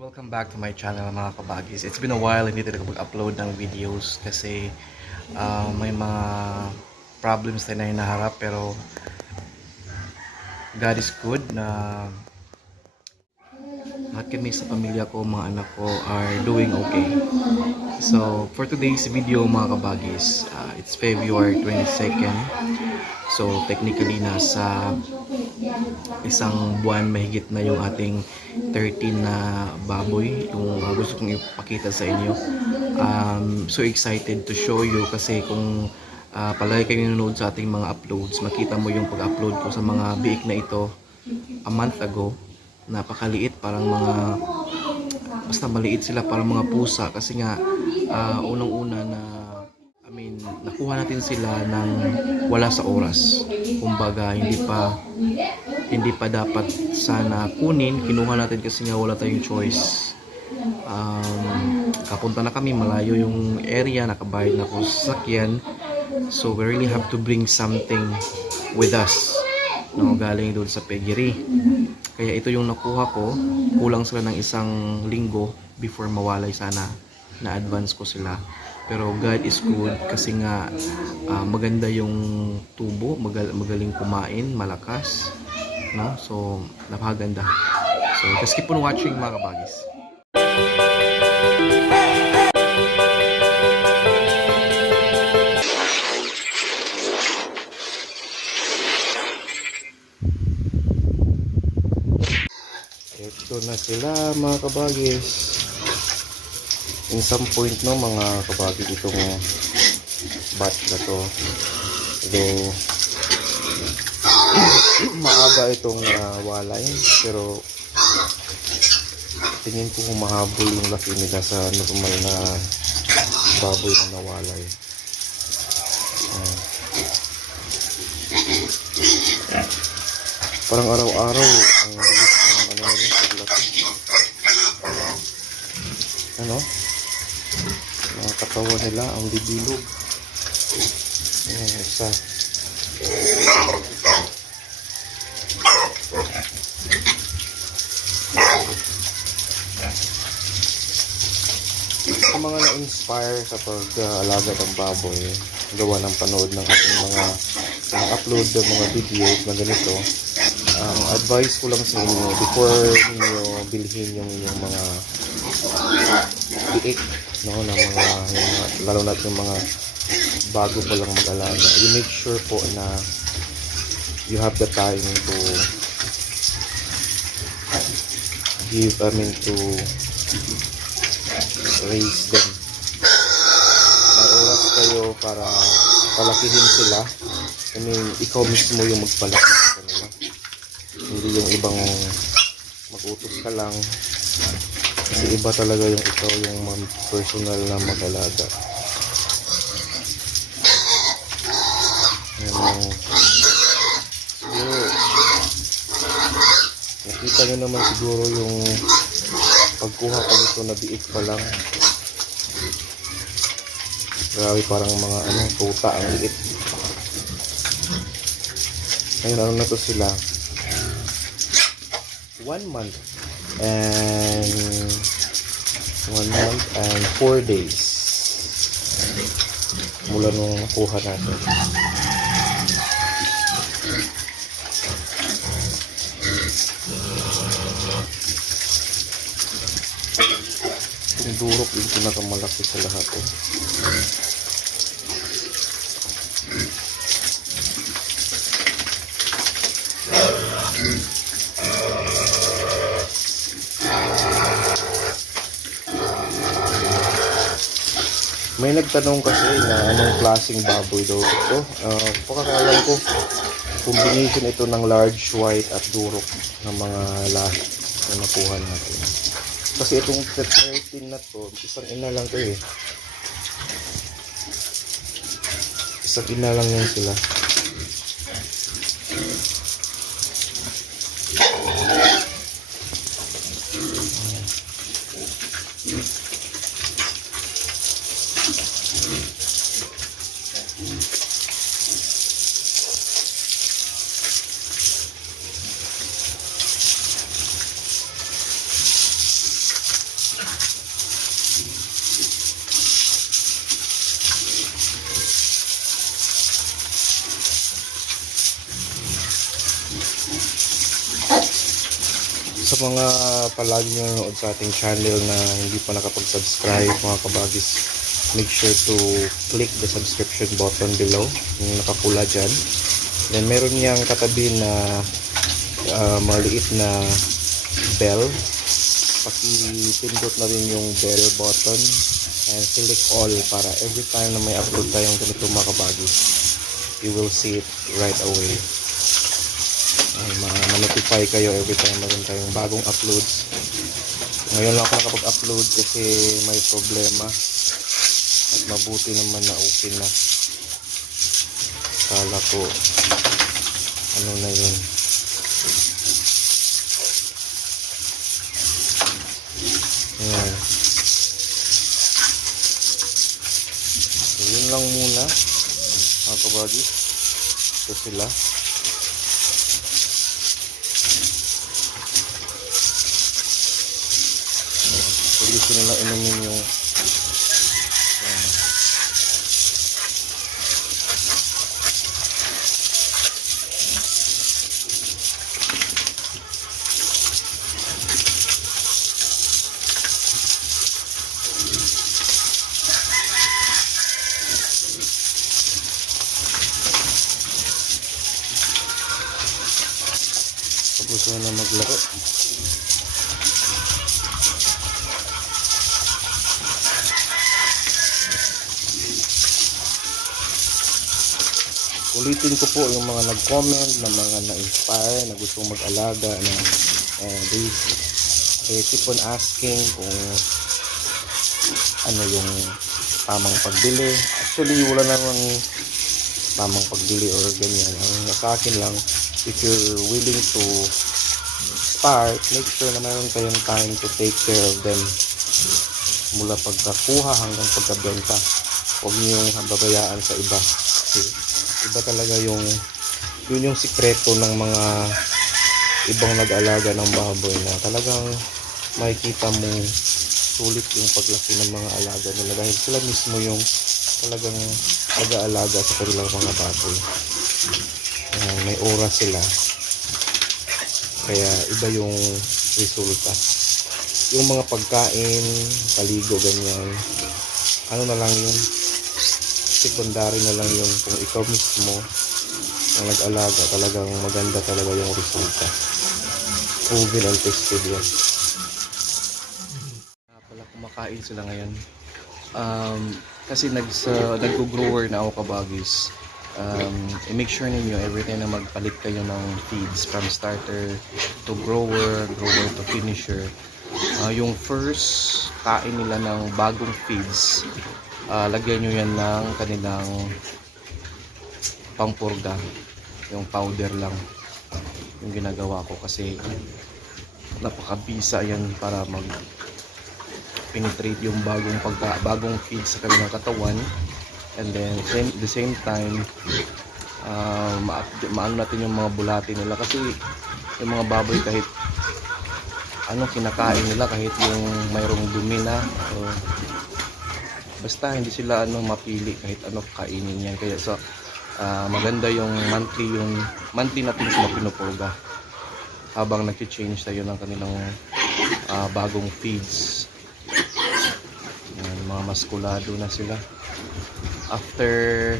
Welcome back to my channel mga kabagis. It's been a while hindi talaga mag-upload ng videos kasi may mga problems tayo na hinaharap, pero God is good na lahat kami sa pamilya ko, mga anak ko are doing okay. So for today's video mga kabagis, it's February 22nd. So technically nasa isang buwan mahigit na yung ating 13 na baboy, yung gusto kong ipakita sa inyo. So excited to show you kasi kung palagi kayo nanonood sa ating mga uploads, makita mo yung pag-upload ko sa mga biik na ito a month ago. Napakaliit, parang mga basta maliit sila, parang mga pusa kasi nga unang-una na nakuha natin sila ng wala sa oras. Kumbaga hindi pa dapat sana kunin, kinuha natin kasi nga wala tayong choice. Kapunta na kami, malayo yung area, nakabayad na ako sa sasakyan, so we really have to bring something with us, no, galing doon sa piggery. Kaya ito yung nakuha ko, kulang sila ng isang linggo before mawalay, sana na advance ko sila. Pero God is good kasi nga maganda yung tubo, magaling kumain, malakas, no? So napakaganda. So just keep on watching mga kabagis. Ito na sila mga kabagis. In some point, no, mga kabagis, itong batch na to, though maaga itong walay, pero tingin ko humahabol yung laki nila sa normal na baboy na nawalay. Parang araw-araw ang bilis ng paglaki. Mga katawan nila ang bibilog. Ayan, isa. Sa mga na-inspire sa pag-alaga ng baboy, gawa ng panood ng ating mga upload ng mga videos na ganito, advice ko lang sa inyo before niyo bilhin yung mga biik, no, ng mga lalo na yung mga bago pa lang mag-alaga, you make sure po na you have the time to to raise them. May oras kayo para palakihin sila. Ikaw mismo yung magpalaki sa kanila, hindi yung ibang mag-utos ka lang. Kasi iba talaga yung ikaw yung personal na mag-alaga. Nakita nyo naman siguro yung pagkuha ko nito na biik pa lang. Grabe, parang mga tuta ang liit. Ngayon na to sila, 1 month and 4 days mula nung nakuha natin. Yung durok yung pinakamalaki sa lahat. May nagtanong kasi na anong klaseng baboy daw ito. Pagkakaalam ko, combination ito ng large white at durok ng mga lahi na nakuha natin. Kasi itong 13 na to, isang ina lang to eh. Isang ina lang yan sila. Sa mga palagi nyo nanonood sa ating channel na hindi pa nakapag-subscribe mga kabagis, make sure to click the subscription button below, yung nakapula dyan. Then meron niyang katabi na maliit na bell. Paki-pindot na rin yung bell button and select all para every time na may upload tayong ganito mga kabagis, you will see it right away. Ma-notify kayo every time meron tayong bagong uploads. Ngayon lang ako nakapag-upload kasi may problema at mabuti naman na okay na. Kala ko ano na yun. Ayan. So yun lang muna mga kabagis. Ito sila. Gusto nila inumin yung tapos na maglaro. Ulitin ko po yung mga nag-comment na mga na-inspire, na gustong mag-alaga na they keep on asking kung ano yung tamang pagbili. Actually, wala naman tamang pagbili or ganyan. Ang sa akin lang, if you're willing to start, make sure na mayroon kayong time to take care of them mula pagkakuha hanggang pagkabenta. Huwag niyong babayaan sa iba. Iba talaga yun yung sikreto ng mga ibang nag-alaga ng baboy na talagang makikita mo sulit yung paglaki ng mga alaga nila dahil sila mismo yung talagang nag-aalaga sa kanilang mga baboy. May oras sila kaya iba yung resulta. Yung mga pagkain, paligo, ganyan, ano na lang yun, secondary na lang yun. Kung ikaw mismo ang nag-alaga, talagang maganda talaga yung resulta. Proven and tested yan. Pala kumakain sila ngayon. Kasi nag-grower na ako kabagis. I-make sure ninyo every time na magpalit kayo ng feeds from starter to grower to finisher. Yung first kain nila ng bagong feeds, lagyan nyo yan ng kanilang pangpurga, yung powder lang yung ginagawa ko kasi napakabisa yan para mag penetrate yung bagong feed sa kanilang katawan, and then the same time maano natin yung mga bulati nila kasi yung mga baboy kahit ano kinakain nila, kahit yung mayroong dumi na basta hindi sila mapili kahit ano kainin yan. Kaya so maganda yung monthly natin sila pinupurga habang nag-change tayo ng kanilang bagong feeds. Yan, mga maskulado na sila. After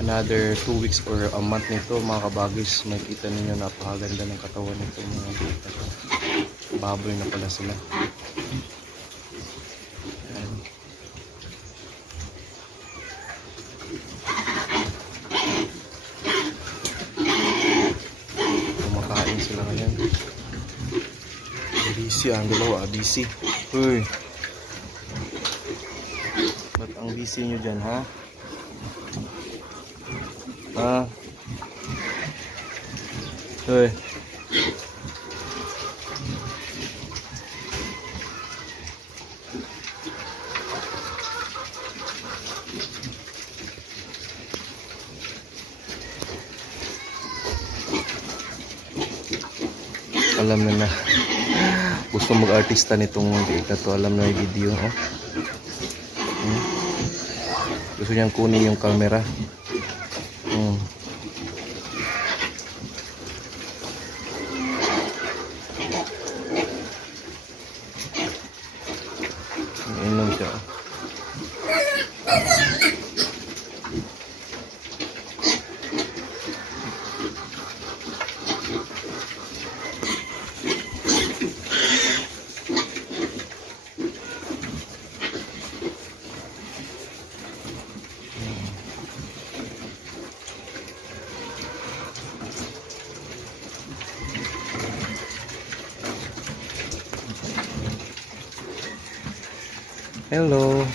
another 2 weeks or a month nito mga kabagis, makikita ninyo napakaganda ng katawan nito mga bita. Baboy na pala sila. Yan. Kumakain sila ngayon. Busy ang dalawa, busy. Uy, ba't ang busy nyo dyan, ha? Uy, alam na gusto mag-artista nitong data to, alam na yung video, oh. Gusto niyang kunin yung camera. Hello.